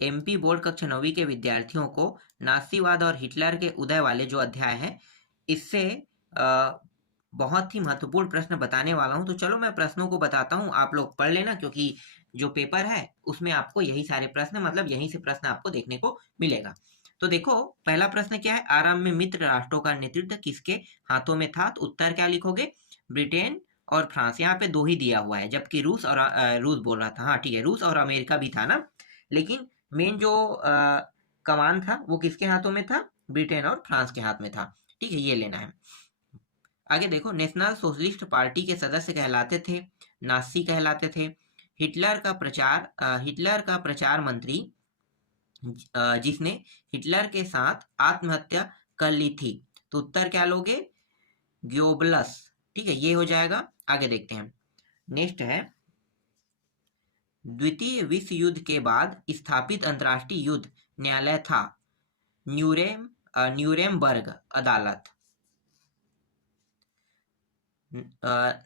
MP board कक्षा 9वीं के विद्यार्थियों को नासीवाद और हिटलर के उदय वाले जो अध्याय है इससे बहुत ही महत्वपूर्ण प्रश्न बताने वाला हूं। तो चलो मैं प्रश्नों को बताता हूं, आप लोग पढ़ लेना, क्योंकि जो पेपर है उसमें आपको यही सारे प्रश्न, मतलब यहीं से प्रश्न आपको देखने को मिलेगा। तो देखो पहला प्रश्न क्या है, आरंभ में मित्र राष्ट्रों का नेतृत्व किसके हाथों में था? तो उत्तर क्या लिखोगे? ब्रिटेन और फ्रांस। यहाँ पे दो ही दिया हुआ है, जबकि रूस और रूस बोल रहा था, हाँ ठीक है, रूस और अमेरिका भी था ना, लेकिन मेन जो कमान था वो किसके हाथों में था? ब्रिटेन और फ्रांस के हाथ में था। ठीक है, ये लेना है। आगे देखो, नेशनल सोशलिस्ट पार्टी के सदस्य कहलाते थे नासी कहलाते थे। हिटलर का प्रचार मंत्री जिसने हिटलर के साथ आत्महत्या कर ली थी, तो उत्तर क्या लोगे? ग्योबलस। ठीक है, ये हो जाएगा। आगे देखते हैं, नेक्स्ट है, द्वितीय विश्व युद्ध के बाद स्थापित अंतर्राष्ट्रीय युद्ध न्यायालय था न्यूरेमबर्ग अदालत।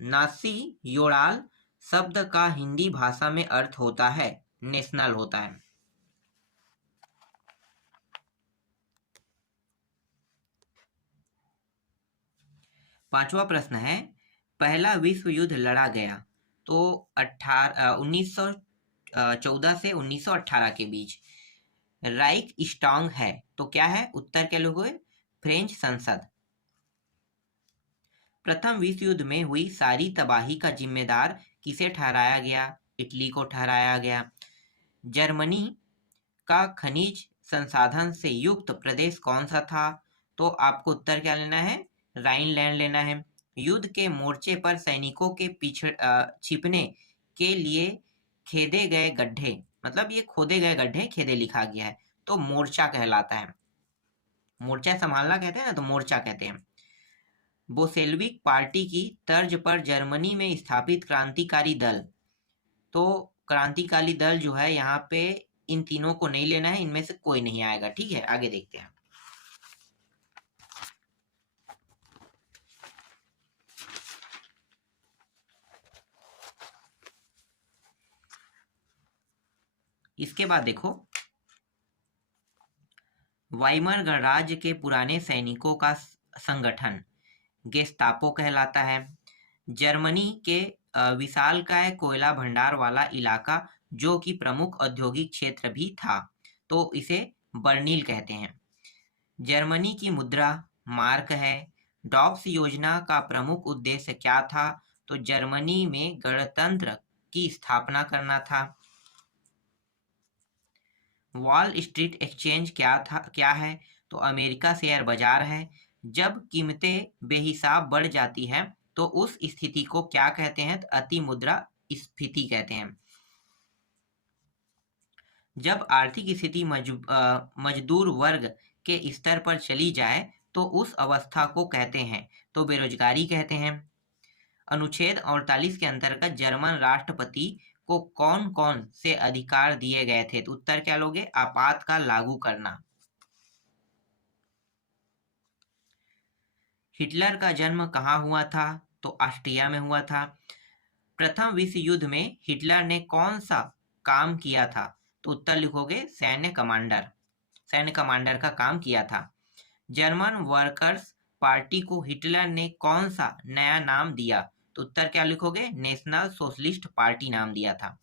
नासी योड़ाल शब्द का हिंदी भाषा में अर्थ होता है नेशनल होता है। पांचवा प्रश्न है, पहला विश्व युद्ध लड़ा गया तो 1914 से 1918 के बीच। राइक स्टॉन्ग है तो क्या है? उत्तर क्या लोगे? फ्रेंच संसद। प्रथम विश्व युद्ध में हुई सारी तबाही का जिम्मेदार किसे ठहराया गया? इटली को ठहराया गया। जर्मनी का खनिज संसाधन से युक्त प्रदेश कौन सा था? तो आपको उत्तर क्या लेना है? राइनलैंड लेना है। युद्ध के मोर्चे पर सैनिकों के छिपने के लिए खेदे गए गड्ढे, मतलब ये खोदे गए गड्ढे, खेदे लिखा गया है, तो मोर्चा कहलाता है। मोर्चा संभालना कहते हैं ना, तो मोर्चा कहते हैं। बोसेल्विक पार्टी की तर्ज पर जर्मनी में स्थापित क्रांतिकारी दल, तो क्रांतिकारी दल जो है यहाँ पे इन तीनों को नहीं लेना है, इनमें से कोई नहीं आएगा। ठीक है, आगे देखते हैं। इसके बाद देखो, वाइमर गणराज्य के पुराने सैनिकों का संगठन गेस्तापो कहलाता है। जर्मनी के विशालकाय कोयला भंडार वाला इलाका जो कि प्रमुख औद्योगिक क्षेत्र भी था, तो इसे बर्निल कहते हैं। जर्मनी की मुद्रा मार्क है। डॉप्स योजना का प्रमुख उद्देश्य क्या था? तो जर्मनी में गणतंत्र की स्थापना करना था। वॉल स्ट्रीट एक्सचेंज क्या है? तो अमेरिका शेयर बाजार है। जब कीमतें बेहिसाब बढ़ जाती हैं तो उस स्थिति को क्या कहते हैं? अति मुद्रा स्फीति कहते हैं। जब आर्थिक स्थिति मजदूर वर्ग के स्तर पर चली जाए तो उस अवस्था को कहते हैं, तो बेरोजगारी कहते हैं। अनुच्छेद 48 के अंतर्गत जर्मन राष्ट्रपति को कौन कौन से अधिकार दिए गए थे? तो उत्तर क्या लोगे? आपातकाल लागू करना। हिटलर का जन्म कहाँ हुआ था? तो ऑस्ट्रिया में हुआ था। प्रथम विश्व युद्ध में हिटलर ने कौन सा काम किया था? तो उत्तर लिखोगे सैन्य कमांडर का काम किया था। जर्मन वर्कर्स पार्टी को हिटलर ने कौन सा नया नाम दिया? तो उत्तर क्या लिखोगे? नेशनल सोशलिस्ट पार्टी नाम दिया था।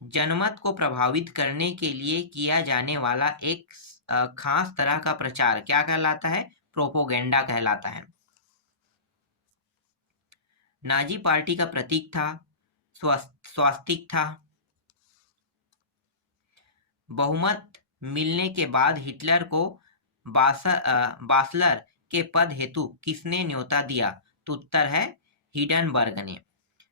जनमत को प्रभावित करने के लिए किया जाने वाला एक खास तरह का प्रचार क्या कहलाता है? प्रोपोगेंडा कहलाता है। नाजी पार्टी का प्रतीक था स्वास्तिक था। बहुमत मिलने के बाद हिटलर को बासलर के पद हेतु किसने न्योता दिया? तो उत्तर है हिडनबर्ग ने।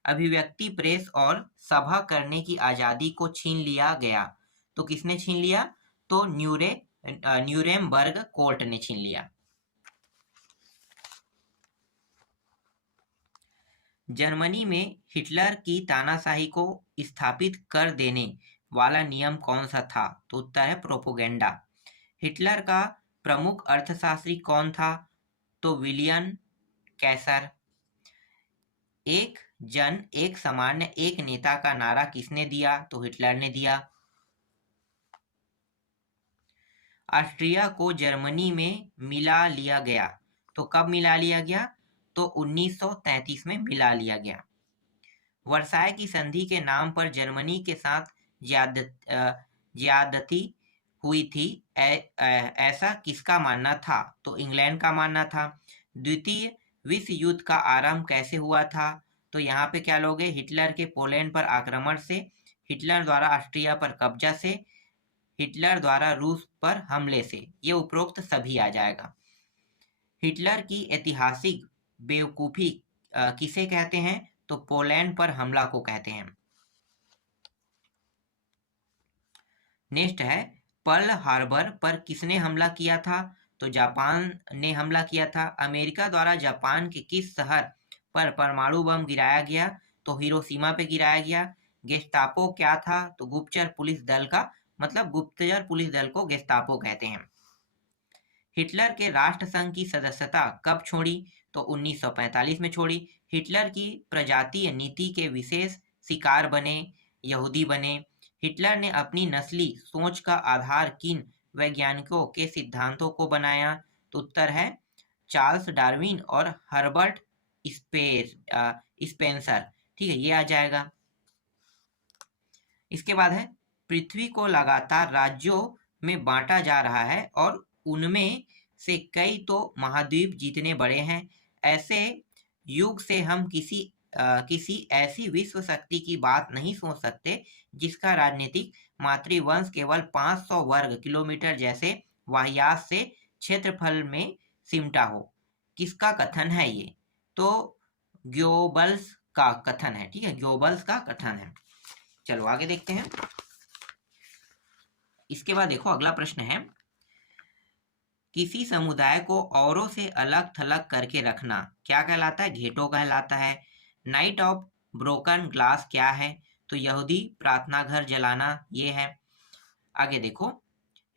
अभिव्यक्ति, प्रेस और सभा करने की आजादी को छीन लिया गया, तो किसने छीन लिया? तो न्यूरेमबर्ग कोर्ट ने छीन लिया। जर्मनी में हिटलर की तानाशाही को स्थापित कर देने वाला नियम कौन सा था? तो उत्तर है प्रोपोगेंडा। हिटलर का प्रमुख अर्थशास्त्री कौन था? तो विलियम कैसर। एक जन, एक सामान्य, एक नेता का नारा किसने दिया? तो हिटलर ने दिया। ऑस्ट्रिया को जर्मनी में मिला लिया गया। तो कब मिला लिया गया? तो 1933 में मिला लिया गया। वर्साय की संधि के नाम पर जर्मनी के साथ ज्यादती हुई थी, ऐसा किसका मानना था? तो इंग्लैंड का मानना था। द्वितीय विश्व युद्ध का आरंभ कैसे हुआ था? तो यहाँ पे क्या लोगे? हिटलर के पोलैंड पर आक्रमण से, हिटलर द्वारा ऑस्ट्रिया पर कब्जा से, हिटलर द्वारा रूस पर हमले से। ये उपरोक्त सभी आ जाएगा। हिटलर की ऐतिहासिक बेवकूफी किसे कहते हैं? तो पोलैंड पर हमला को कहते हैं। नेक्स्ट है, पर्ल हार्बर पर किसने हमला किया था? तो जापान ने हमला किया था। अमेरिका द्वारा जापान के किस शहर पर परमाणु बम गिराया गया? तो हिरोशिमा पे गिराया गया। गेस्टापो क्या था? तो गुप्तचर पुलिस दल का, मतलब गुप्तचर पुलिस दल को गेस्टापो कहते हैं। हिटलर के राष्ट्रसंघ की सदस्यता कब छोड़ी? तो 1945 में छोड़ी। हिटलर की प्रजातीय नीति के विशेष शिकार बने यहूदी बने। हिटलर ने अपनी नस्ली सोच का आधार किन वैज्ञानिकों के सिद्धांतों को बनाया? तो उत्तर है चार्ल्स डार्विन और हर्बर्ट स्पेंसर। ठीक है, ये आ जाएगा। इसके बाद है, पृथ्वी को लगातार राज्यों में बांटा जा रहा है और उनमें से कई तो महाद्वीप जितने बड़े हैं। ऐसे युग से हम किसी ऐसी विश्व शक्ति की बात नहीं सोच सकते जिसका राजनीतिक मातृवंश केवल 500 वर्ग किलोमीटर जैसे वाहियात से क्षेत्रफल में सिमटा हो। किसका कथन है ये? तो ग्योबल्स का कथन है। ठीक है, ग्योबल्स का कथन है। चलो आगे देखते हैं। इसके बाद देखो अगला प्रश्न है, किसी समुदाय को औरों से अलग थलग करके रखना क्या कहलाता है? घेटो कहलाता है। नाइट ऑफ ब्रोकन ग्लास क्या है? तो यहूदी प्रार्थना घर जलाना, ये है। आगे देखो,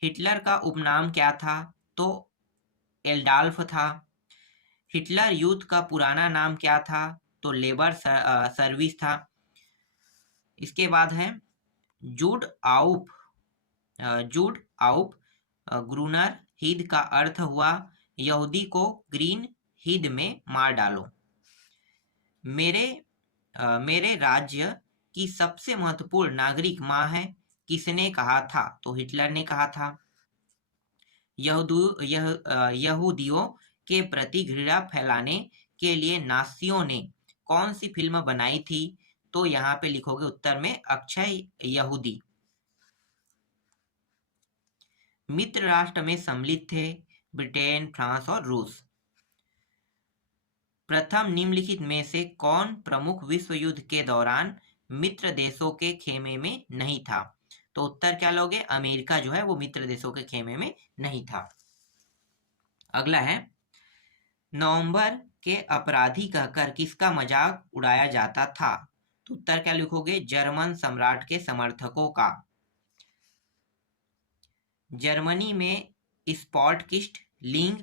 हिटलर का उपनाम क्या था? तो एल्डाल्फ था। हिटलर यूथ का पुराना नाम क्या था? तो लेबर सर्विस था। इसके बाद है, जूड आउप ग्रूनर हिद का अर्थ हुआ यहूदी को ग्रीन हिद में मार डालो। मेरे राज्य की सबसे महत्वपूर्ण नागरिक माँ है, किसने कहा था? तो हिटलर ने कहा था। यहूदियों के प्रति घृणा फैलाने के लिए नासियों ने कौन सी फिल्म बनाई थी? तो यहाँ पे लिखोगे उत्तर में अक्षय यहूदी। मित्र राष्ट्र में सम्मिलित थे ब्रिटेन, फ्रांस और रूस। प्रथम निम्नलिखित में से कौन प्रमुख विश्व युद्ध के दौरान मित्र देशों के खेमे में नहीं था? तो उत्तर क्या लोगे? अमेरिका जो है वो मित्र देशों के खेमे में नहीं था। अगला है, नवंबर के अपराधी कहकर किसका मजाक उड़ाया जाता था? तो उत्तर क्या लिखोगे? जर्मन सम्राट के समर्थकों का। जर्मनी में स्पॉटकिस्ट लिंग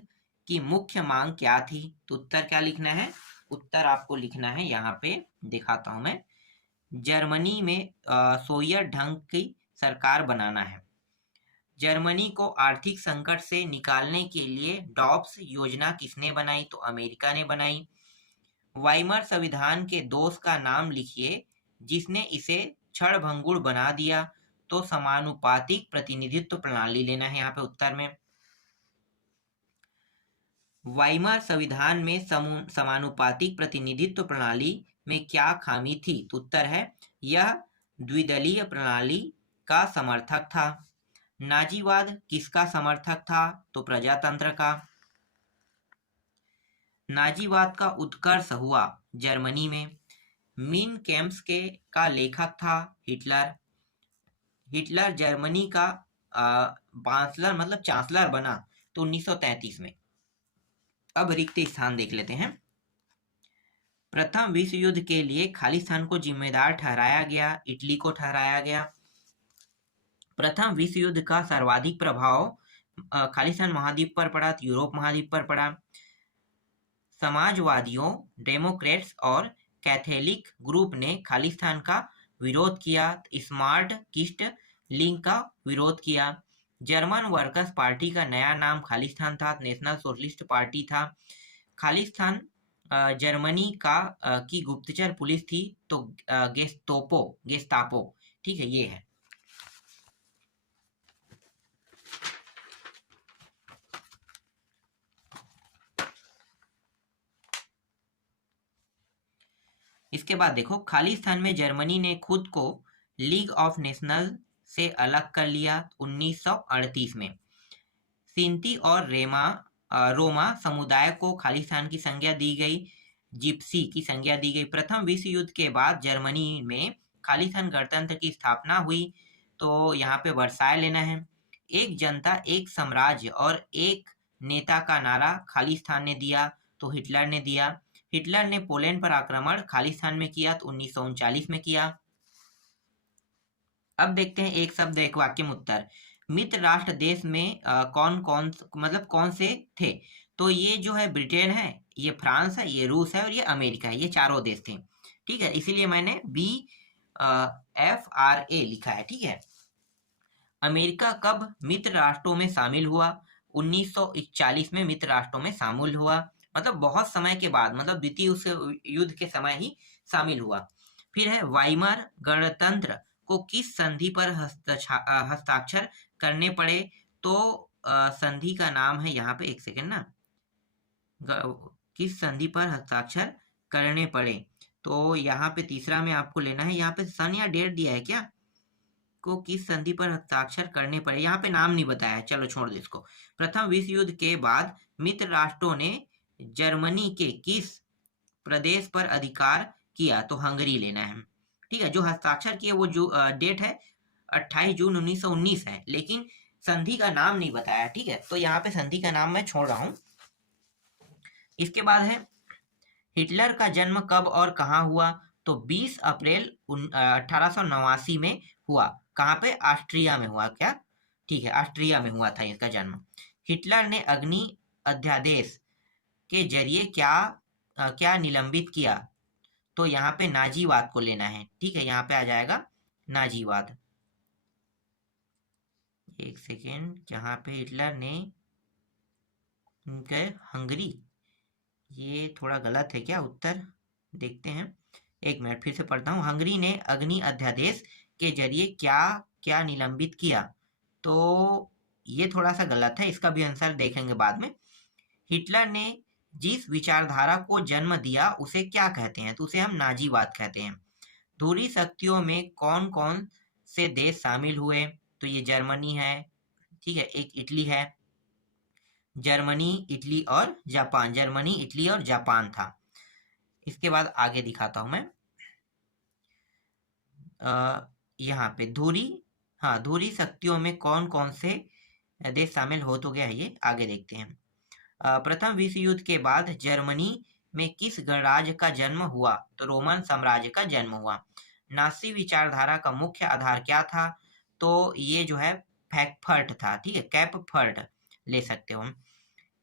की मुख्य मांग क्या थी? तो उत्तर क्या लिखना है? उत्तर आपको लिखना है, यहाँ पे दिखाता हूं मैं। जर्मनी में सोवियत ढंग की सरकार बनाना है। जर्मनी को आर्थिक संकट से निकालने के लिए डॉब्स योजना किसने बनाई? तो अमेरिका ने बनाई। वाइमर संविधान के दोष का नाम लिखिए जिसने इसे क्षणभंगुर बना दिया। तो समानुपातिक प्रतिनिधित्व प्रणाली लेना है यहाँ पे उत्तर में। वाइमर संविधान में समानुपातिक प्रतिनिधित्व प्रणाली में क्या खामी थी? तो उत्तर है यह द्विदलीय प्रणाली का समर्थक था। नाजीवाद किसका समर्थक था? तो प्रजातंत्र का। नाजीवाद का उत्कर्ष हुआ जर्मनी में। मीन कैम्प्स का लेखक था हिटलर। हिटलर जर्मनी का चांसलर मतलब चांसलर बना तो 1933 में। अब रिक्त स्थान देख लेते हैं। प्रथम विश्व युद्ध के लिए खालिस्तान को जिम्मेदार ठहराया गया, इटली को ठहराया गया। प्रथम विश्व युद्ध का सर्वाधिक प्रभाव खालिस्तान महाद्वीप पर पड़ा, यूरोप महाद्वीप पर पड़ा। समाजवादियों, डेमोक्रेट्स और कैथोलिक ग्रुप ने खालिस्तान का विरोध किया। स्मार्ट किस्ट लिंक का विरोध किया। जर्मन वर्कर्स पार्टी का नया नाम खालिस्तान था, नेशनल सोशलिस्ट पार्टी था। खालिस्तान जर्मनी की गुप्तचर पुलिस थी, तो गेस्तापो, ठीक है, ये है। इसके बाद देखो, खालिस्तान में जर्मनी ने खुद को लीग ऑफ नेशनल से अलग कर लिया 1938 में। सिंती और रोमा समुदाय को खालिस्तान की संज्ञा दी गई, जिप्सी की संज्ञा दी गई। प्रथम विश्व युद्ध के बाद जर्मनी में खालिस्तान गणतंत्र की स्थापना हुई, तो यहाँ पे वर्साय लेना है। एक जनता, एक साम्राज्य और एक नेता का नारा खालिस्तान ने दिया, तो हिटलर ने दिया। हिटलर ने पोलैंड पर आक्रमण खालिस्तान में किया, तो 1939 में किया। अब देखते हैं एक शब्द एक वाक्य में उत्तर। मित्र राष्ट्र देश में कौन कौन, मतलब कौन से थे? तो ये जो है ब्रिटेन है, ये फ्रांस है, ये रूस है और ये अमेरिका है, ये चारों देश थे। ठीक है, इसीलिए मैंने BFRA लिखा है। ठीक है, अमेरिका कब मित्र राष्ट्रों में शामिल हुआ? 1941 में मित्र राष्ट्रों में शामिल हुआ, मतलब बहुत समय के बाद, मतलब द्वितीय विश्व युद्ध के समय ही शामिल हुआ। फिर है वाइमर गणतंत्र को किस संधि पर हस्ताक्षर करने पड़े? तो संधि का नाम है, यहाँ पे एक सेकेंड ना, किस संधि पर हस्ताक्षर करने पड़े, तो यहाँ पे तीसरा में आपको लेना है। यहाँ पे सन या डेट दिया है क्या? को किस संधि पर हस्ताक्षर करने पड़े, यहाँ पे नाम नहीं बताया है, चलो छोड़ दो इसको। प्रथम विश्व युद्ध के बाद मित्र राष्ट्रों ने जर्मनी के किस प्रदेश पर अधिकार किया? तो हंगरी लेना है। ठीक है, जो हस्ताक्षर किए वो जो डेट है 28 जून 1919 है, लेकिन संधि का नाम नहीं बताया। ठीक है, तो यहाँ पे संधि का नाम मैं छोड़ रहा हूँ। इसके बाद है हिटलर का जन्म कब और कहाँ हुआ? तो 20 अप्रैल 1889 में हुआ। कहाँ पे? ऑस्ट्रिया में हुआ क्या? ठीक है, ऑस्ट्रिया में हुआ था इसका जन्म। हिटलर ने अग्नि अध्यादेश के जरिए क्या निलंबित किया? तो यहाँ पे नाजीवाद को लेना है। ठीक है, यहाँ पे आ जाएगा नाजीवाद। एक सेकेंड, जहाँ पे हिटलर ने हंगरी, ये थोड़ा गलत है क्या उत्तर? देखते हैं, एक मिनट फिर से पढ़ता हूँ। हंगरी ने अग्नि अध्यादेश के जरिए क्या क्या निलंबित किया? तो ये थोड़ा सा गलत है, इसका भी आंसर देखेंगे बाद में। हिटलर ने जिस विचारधारा को जन्म दिया उसे क्या कहते हैं? तो उसे हम नाजीवाद कहते हैं। धुरी शक्तियों में कौन कौन से देश शामिल हुए? तो ये जर्मनी है, ठीक है, एक इटली है, जर्मनी, इटली और जापान, जर्मनी, इटली और जापान था। इसके बाद आगे दिखाता हूं मैं, यहाँ पे धुरी शक्तियों में कौन कौन से देश शामिल हो तो गया है, ये आगे देखते हैं। प्रथम विश्व युद्ध के बाद जर्मनी में किस गणराज्य का जन्म हुआ? तो रोमन साम्राज्य का जन्म हुआ। नासी विचारधारा का मुख्य आधार क्या था? तो ये जो है फ्रैंकफर्ट था। ठीक है, कैपफर्ट ले सकते हो।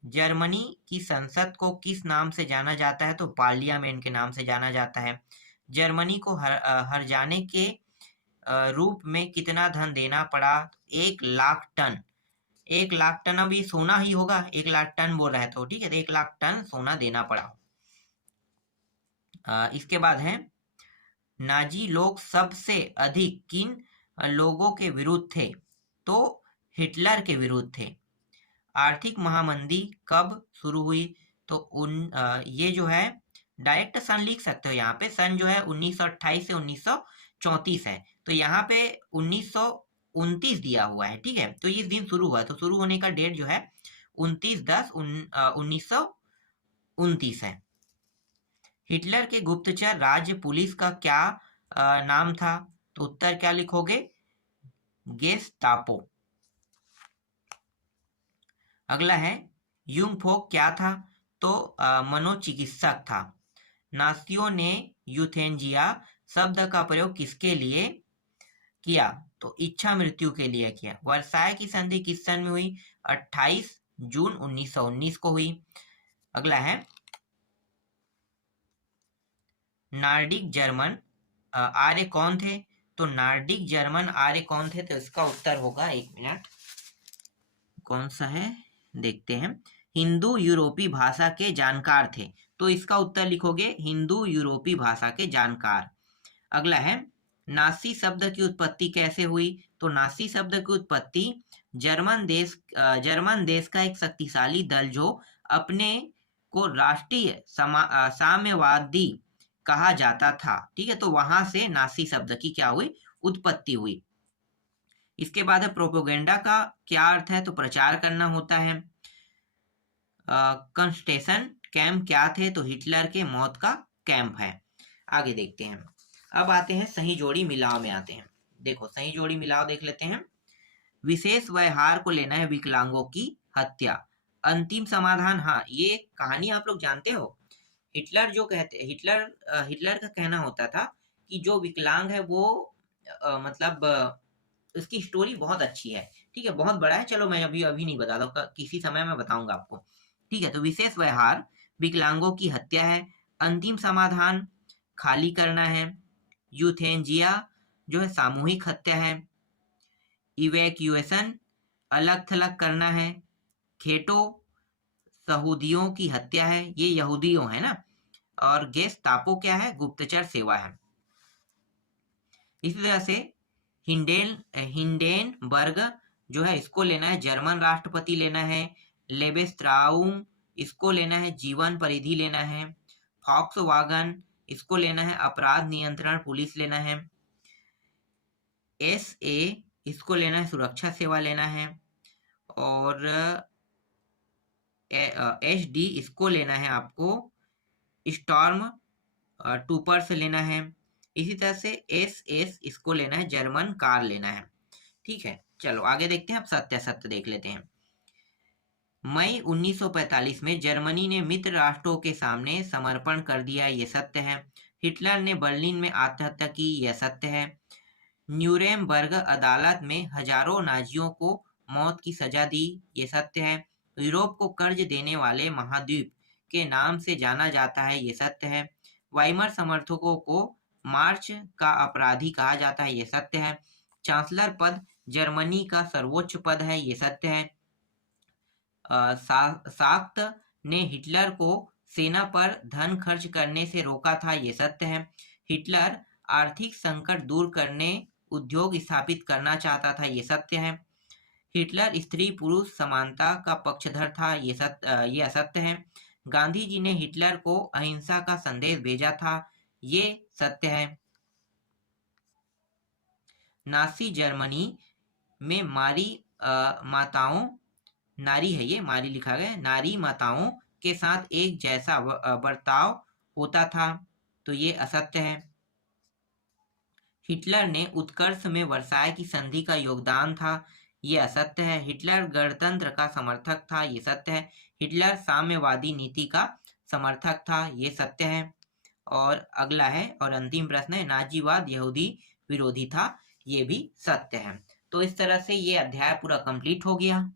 जर्मनी की संसद को किस नाम से जाना जाता है? तो पार्लियामेंट के नाम से जाना जाता है। जर्मनी को हर जाने के रूप में कितना धन देना पड़ा? 1,00,000 टन। 1,00,000 टन, अभी सोना ही होगा, 1,00,000 टन बोल रहा है, तो ठीक है, तो 1,00,000 टन सोना देना पड़ा। इसके बाद है नाजी लोग सबसे अधिक किन लोगों के विरुद्ध थे? तो हिटलर के विरुद्ध थे। आर्थिक महामंदी कब शुरू हुई? तो ये जो है डायरेक्ट सन लिख सकते हो, यहाँ पे सन जो है 1928 से 1934 है, तो यहाँ पे 1929 दिया हुआ है। ठीक है, तो इस दिन शुरू हुआ, तो शुरू होने का डेट जो है 29/10/1929 है। हिटलर के गुप्तचर राज्य पुलिस का क्या नाम था? तो उत्तर क्या लिखोगे? गेस्तापो। अगला है यूंगफोक क्या था? तो मनोचिकित्सक था। नासियों ने यूथेनेजिया शब्द का प्रयोग किसके लिए किया? तो इच्छा मृत्यु के लिए किया। वर्साय की संधि किस सन में हुई? 28 जून 1919 को हुई। अगला है नार्डिक जर्मन आर्य कौन थे? तो नार्डिक जर्मन आर्य कौन थे? तो इसका उत्तर होगा, एक मिनट, कौन सा है देखते हैं। हिंदू यूरोपी भाषा के जानकार थे, तो इसका उत्तर लिखोगे हिंदू यूरोपी भाषा के जानकार। अगला है नासी शब्द की उत्पत्ति कैसे हुई, तो नासी शब्द की उत्पत्ति जर्मन देश का एक शक्तिशाली दल जो अपने को राष्ट्रीय साम्यवादी कहा जाता था, ठीक है, तो वहां से नासी शब्द की क्या हुई, उत्पत्ति हुई। इसके बाद है प्रोपोगेंडा का क्या अर्थ है, तो प्रचार करना होता है। कंस्टेशन कैंप क्या थे, तो हिटलर के मौत का कैंप है। आगे देखते हैं। अब आते हैं सही जोड़ी मिलाओ में आते हैं। देखो सही जोड़ी मिलाओ देख लेते हैं। विशेष व्यवहार को लेना है विकलांगों की हत्या। अंतिम समाधान, हाँ ये कहानी आप लोग जानते हो। हिटलर जो कहते हिटलर का कहना होता था कि जो विकलांग है वो मतलब उसकी स्टोरी बहुत अच्छी है, ठीक है, बहुत बड़ा है। चलो मैं अभी नहीं बताता, किसी समय में बताऊंगा आपको, ठीक है। तो विशेष व्यवहार विकलांगों की हत्या है। अंतिम समाधान खाली करना है। यूथेंजिया जो है सामूहिक हत्या है। इवैक्यूएशन अलग थलग करना है। खेटो सहूदियों की हत्या है, ये यहूदियों है ना। और गेस्तापो क्या है, गुप्तचर सेवा है। इसी तरह से हिंडेनबर्ग जो है इसको लेना है जर्मन राष्ट्रपति लेना है। लेबेस्ट्राउम इसको लेना है जीवन परिधि लेना है। फॉक्सवागन इसको लेना है अपराध नियंत्रण पुलिस लेना है। SA इसको लेना है सुरक्षा सेवा लेना है। और HD इसको लेना है आपको स्टॉर्म ट्रूपर से लेना है। इसी तरह से SS इसको लेना है जर्मन कार लेना है, ठीक है। चलो आगे देखते हैं। अब सत्य देख लेते हैं। मई 1945 में जर्मनी ने मित्र राष्ट्रों के सामने समर्पण कर दिया, ये सत्य है। हिटलर ने बर्लिन में आत्महत्या की, यह सत्य है। न्यूरेमबर्ग अदालत में हजारों नाजियों को मौत की सजा दी, ये सत्य है। यूरोप को कर्ज देने वाले महाद्वीप के नाम से जाना जाता है, ये सत्य है। वाइमर समर्थकों को मार्च का अपराधी कहा जाता है, ये सत्य है। चांसलर पद जर्मनी का सर्वोच्च पद है, ये सत्य है। साख्त ने हिटलर को सेना पर धन खर्च करने से रोका था, ये सत्य है। हिटलर आर्थिक संकट दूर करने उद्योग स्थापित करना चाहता था, ये सत्य है। हिटलर स्त्री पुरुष समानता का पक्षधर था, ये असत्य है। गांधी जी ने हिटलर को अहिंसा का संदेश भेजा था, ये सत्य है। नासी जर्मनी में नारी है, ये मारी लिखा गया, नारी माताओं के साथ एक जैसा बर्ताव होता था, तो ये असत्य है। हिटलर ने उत्कर्ष में वर्साय की संधि का योगदान था, ये असत्य है। हिटलर गणतंत्र का समर्थक था, ये सत्य है। हिटलर साम्यवादी नीति का समर्थक था, ये सत्य है। और अगला है और अंतिम प्रश्न है, नाजीवाद यहूदी विरोधी था, ये भी सत्य है। तो इस तरह से ये अध्याय पूरा कंप्लीट हो गया।